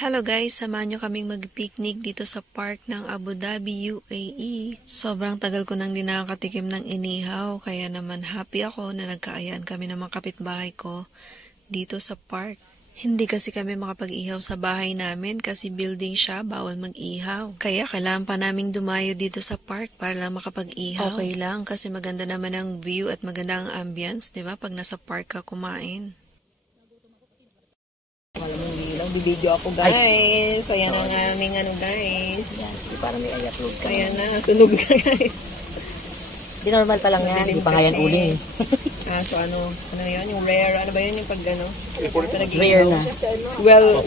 Hello guys, samahan nyo kaming mag-picnic dito sa park ng Abu Dhabi, UAE. Sobrang tagal ko nang di nakakatikim ng inihaw, kaya naman happy ako na nagkaayaan kami ng mga kapitbahay ko dito sa park. Hindi kasi kami makapag-ihaw sa bahay namin kasi building siya, bawal mag-ihaw. Kaya kailangan pa naming dumayo dito sa park para lang makapag-ihaw. Okay lang kasi maganda naman ang view at maganda ang ambience, di ba? Pag nasa park ka kumain. Bibidyo ako guys. Ayan ang aming guys. Para may i-upload ka. Ayan na, sunog na guys. Di normal pa lang yan. Hindi pa nga yan uling. So ano yan? Yung rare. Ano ba yun yung pag ano? Rare na. Well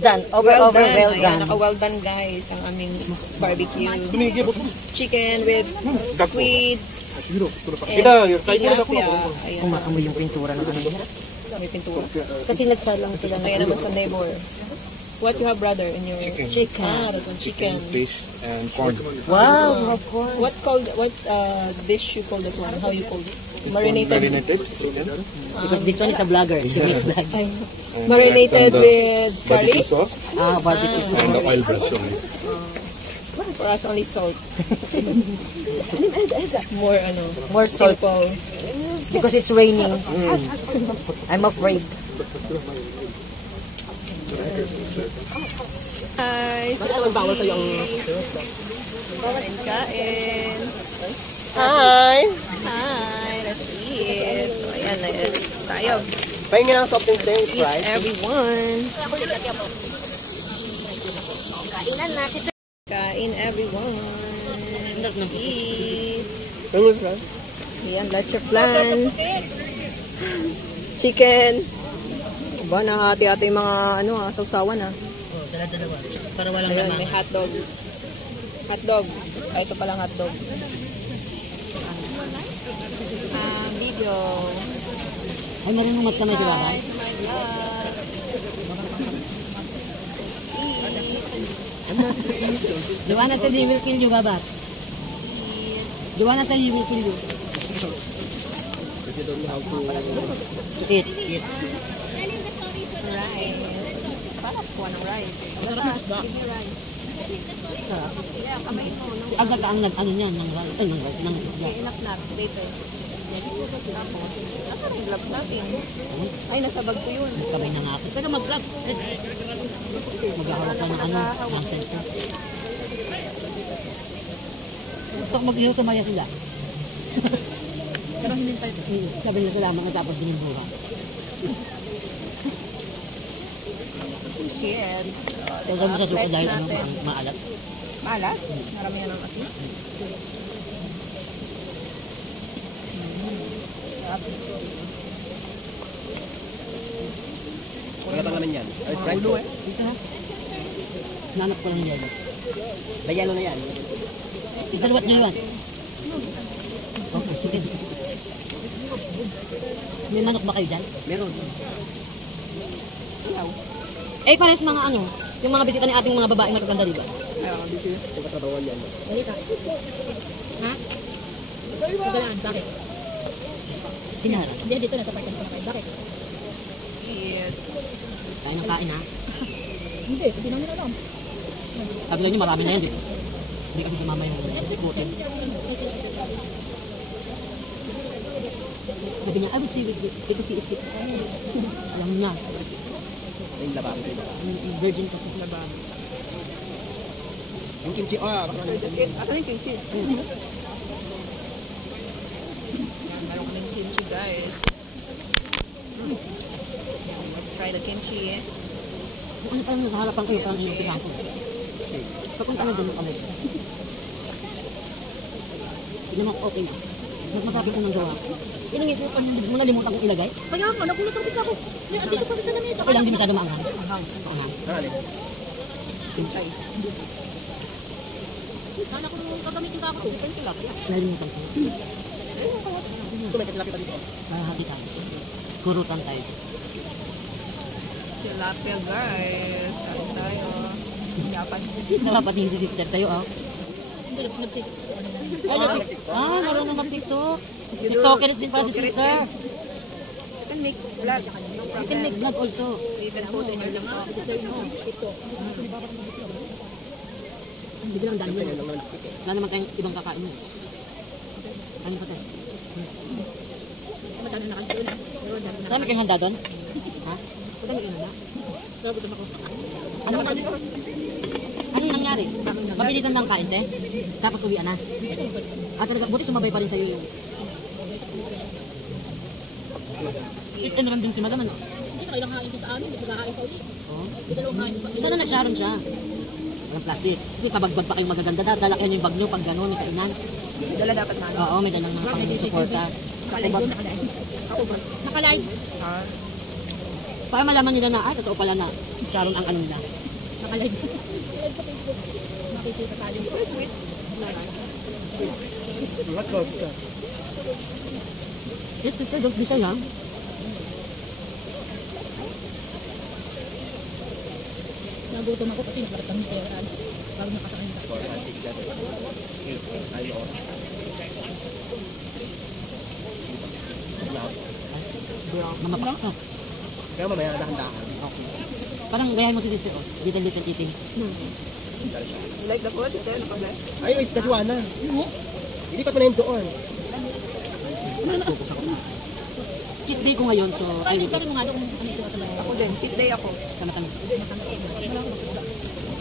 done. Well done. Ayan, naka-well done guys. Ang aming barbecue. Chicken with squid. And tilapia. Ayan. Kumakamoy yung pintura ng ano. May pintura. Kasi nagsalang sila. Ayan naman sa neighbor. What you have, brother, in your Chicken. Chicken. Fish and corn. Wow, of course. What dish you call this one? How you call it? Marinated chicken. Because this one is a vlogger. She makes vlog. Marinated with curry. Barbecue sauce Barbecue sauce. and the oil brush only. For us, only salt. More salt. simple. Because it's raining. I'm afraid. Hi. Bawal sa'yo ang... Kain. Hi! Hi. Let's eat. So, ayan na yan. Tayo. Pahingin ang soft drinks tayo, Eat everyone. Kain everyone. Let's eat. Ayan, leche flan. Chicken. Ba, nahati-hati yung mga sausawan Dala-dalawa. Para walang Ayan, lamang. may hotdog. Hotdog. Ay, ito palang hotdog. Video. Ay, marunong magkamay sila ba? Joanna said he will kill you, Babat. Joanna said he will kill you. Eat. Rice. Parang kuha ng rice. Agad ang ano niyan, ng rice. Inaknak. Later. Tapos, nasa rin gloves natin. Ay, nasa bag ko yun. Kamay na nga ako. Pero mag-grab. Mag-ahawak ka ng ng center. Gusto ko mag-ihaw kumaya sila. Pero hindi tayo. Sabi nila sila mga dapat binimbuha. Shit. Kaya mo sa suka dahil maalat. Maalat? Maramihan ng asin. Wala pa naman yan. Fried Ulo Dito ha. Nanap ko lang yelo. Bayalo na yan. Isalwat nyo yun. Okay, sige. May manok ba kayo dyan? Meron. Eh, pares mga yung mga bisita ni ating mga babaeng magaganda, di ba? Kung katrabawan yan. Balita. Ha? Kagalaan, bakit? Dinara. Hindi, dito na sa parking ko na kayo. Bakit? Shit. Kain ng kain, ha? Hindi, hindi namin alam. Sabi lang nyo, marami na yan dito. Hindi kasi sumama yung butin. Sabi niya, I will stay with you. Ito si Isip. Alam niya. Yung labang. Virgin kasi. Labang. Yung kimchi. Ako yung kimchi. Meron kaming kimchi, guys. Let's try the kimchi, eh. Kung ano parang nakahalapan kayo, parang inyong pinang ko. Papunta na doon kami. Hindi naman okay na. Nagmasabi ko ng gawa. Inangit ko pa yung mga limutan kong ilagay. Kaya nga, nakulat din ako. Andito pa rin sa namin. Okay lang, hindi masyado maanghang. Alin? Kimchi. Sana ko nung gagamitin ka ako. Nalimutan ko. Kumain ka tilapia dito. Hati tayo. Kurutan tayo. Tilapia, guys. Kain tayo. Yapan. Dapat hindi sister tayo, ah. Hindi, nag-tiktok. Marunong mag-tiktok. TikTokers din pala si sister. You can make vlog. You can make vlog also. Chicken po sa inyo lang. Hindi lang dami yun. Wala naman tayong ibang kakain mo. Kanin pa tayo. Madami na kayo na. Pero dami na. Marami kayong handa doon? Ha? Madami ka na. Nagutom ako. Anong nangyari? Mabilisan lang kain, te? Tapos uwian na. At talaga, buti sumabay pa rin sa'yo yung... Ano lang din si madam, ano? Hindi na kailang hain ko sa amin. Hindi magkakain sa ulit. Oo. Hindi dalawang hain pa. Sana nag-sharon siya. Walang plastic. Kasi kabagbag pa kayong magaganda. Dalakihan yung bag nyo pag gano'n, may kainan. Dala dapat na. Oo, may dalang ng pang-suporta. Nakalay doon, nakalay. Ako ba? Nakalay. Para malaman nila na, totoo pala na sharon ang ano nila. Nakalay doon. Makikita tayo. Oh, sweet. Yes, sister, don't be shy, ha? Nagutom ako kasi nakarating kami kaya bago nakasakay na. Mamapak ka. Kaya mamaya dahan-dahan. Okay. Parang gayahin mo si sister, oh. Little eating. You like the food? Ito, nakabay. Ay, is Joanna. Hindi pa tunayin doon. Cheat day ko ngayon, so I will Sabi mo nga doon kung ano ito talaga. Ako din, cheat day ako. sama-sama.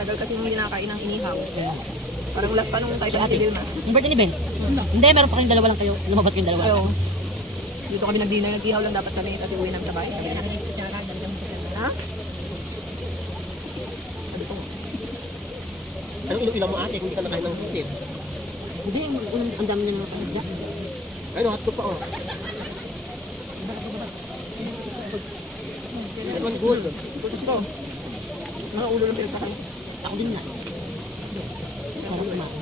Tagal kasi nung hindi nakakain ng inihaw. Parang last pa nung tayo sa Ate Vilma. Yung birthday ni Ben? Hindi, meron pa kayong dalawa lang kayo. Lumabat kayong dalawa. Ayaw. Dito kami nag-dinner, nag-ihaw lang dapat kami kasi uwi ng sabay. Ha? Anong ilo-ilo mo ate kung hindi ka nakain ng sisip? Hindi, ang dami nyo naman parang Ay, no, hotdog pa oh. That one good. Gusto. Mga ulo lang pinagpakan. ako din na. Parang kumain.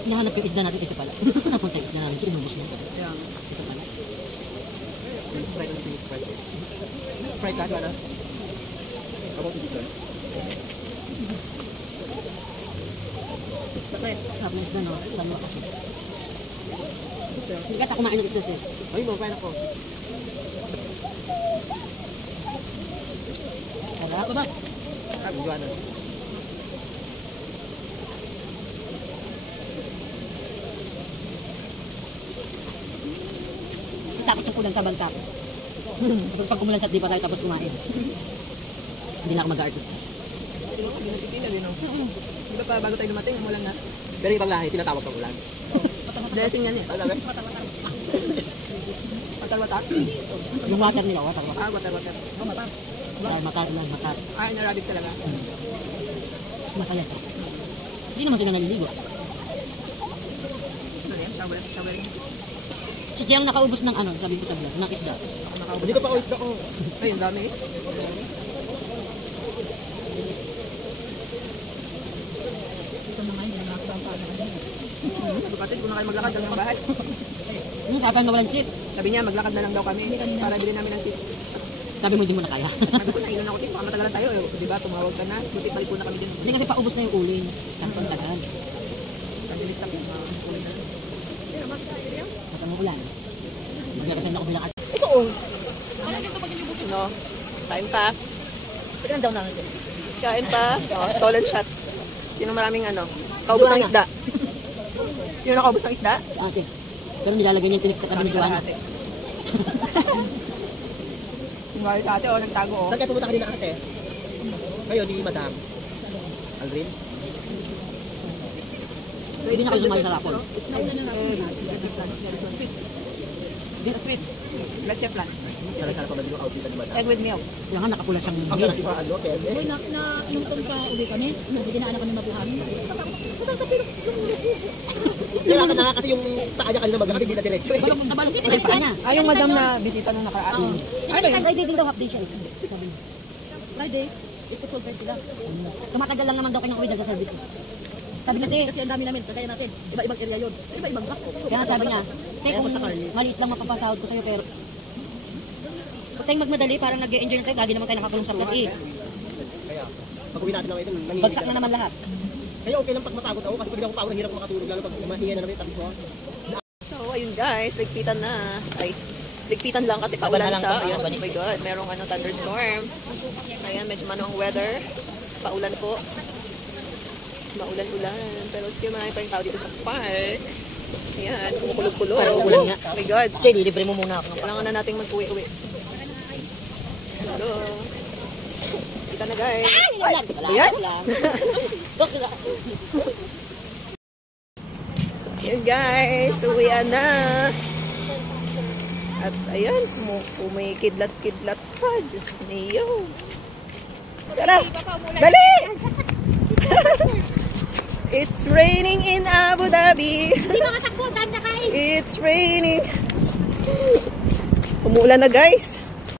Hinahanap yung isda natin, ito pala. Napunta yung isda namin, inubos na. Yeah. Ito pala. Fry lang finish fry. Fry ka, Joanna? About to be Bakit? Sarap ng isda, no? Sarap kasi. Hindi ka kumain ng isda, sis. Ay, mo, fry na ko. Sarap ba? Sabi, Joanna. Takot yung kulang sa bantap. Kapag pag kumulan siya, di pa tayo tapos kumain. Hindi na ako mag-artist. Hindi mo pinatitinag yun. Di ba pa bago tayo dumating, umulan na. Pero ibang lahi, tinatawag kang ulan. Blessing yan eh. Ano sabi? Watar-watar? Yung water nila, water. Ah, watar-watar. Oh, matar. Ay, matar lang, matar. Ah, na-rabbit talaga. Masaya sa. Hindi naman sila naliligo. Ano yan? Shower. Si Chiang nakaubos ng ano, sabi ko sa vlog, ng isda. Ako nakaubos. Hindi ko pa oyster ko. Ay, ang dami eh. Ito na nga yun, nakakita ang paano. Kapatid, kung na kayo maglakad kami ng bahay. Kapan na walang chip. Sabi niya, maglakad na lang daw kami para bilhin namin ng chips. Sabi mo, hindi mo na kaya. Sabi ko, nailan ako din, baka matagalan tayo. Di ba, tumawag ka na. Buti balik po na kami din. Hindi kasi paubos na yung uling. Ang tagal. Kandilis lang yun, mga ulit na. At ang ulan. Magkakasin ako bilang ate. Ito oh. Ano dito pag inibuksin? No. Kain pa. Ilan daw namin? Kain pa. Oh, stolen shot. Sino maraming ano? Kaubos ng isda. Sino nakaubos ng isda? Ate. Pero nilalagay niya yung tinik sa tabi ni Joanna. Sinwari sa ate, oh, nagtago oh. Saan kaya pumunta ka din na ate? Kayo, ni Madam. Aldrin? Hindi na kayo lumayo sa rapol. This sweet. Black chef lang. Sana pa ba din yung outfit ni Madam? Egg with milk. Yung nga nakapula siyang Ang meals. kasi pa ano, Ted? Uy, nung tong pa uwi kami, dinaanan ko ng mabuhan. Kaya ka na kasi yung paa niya kanina mag-hakit, hindi na diretso eh. Balong tabalong dito yung paa niya. Ah, yung madam na bisita nung nakaraan. Ano yun? Friday din daw half day siya. Sabi niya. Friday, ito 12:30 lang. Tumatagal lang naman daw kanyang uwi dahil sa service. Sabi kasi, Kasi ang dami namin, kagaya natin. Iba-ibang area yun. Iba-ibang block. kaya sabi niya, Tay, kung maliit lang mapapasahod ko sa'yo, pero huwag tayong magmadali, parang nag-e-enjoy na tayo, lagi naman tayo nakakulong sa plat eh. Kaya, pag uwi natin lang ito, nanginginig Bagsak na naman lahat. Kaya okay lang pag mapagod ako, kasi pag hindi ako pagod, hirap makatulog, lalo pag mahinga na naman yung tabi ko. So, ayun guys, nagpitan na. Ay, ligpitan lang kasi paulan Baban na lang siya. to, Ayan, oh baban. my God, merong thunderstorm. Ayan, medyo manong weather. Paulan po. Maulan-ulan. Pero still marami pa yung tao dito sa park. Ayan, kumukulog-kulog. Parang ulan nga. Oh my God. Jay, libre mo muna ako ng Kailangan na nating mag-uwi-uwi. Hello. Kita na guys. Ayan. So, ayan guys. Uwian na. At ayan, kumikidlat-kidlat pa. Diyos niyo. Tara. Dali! It's raining in Abu Dhabi. It's raining. Umuulan na guys.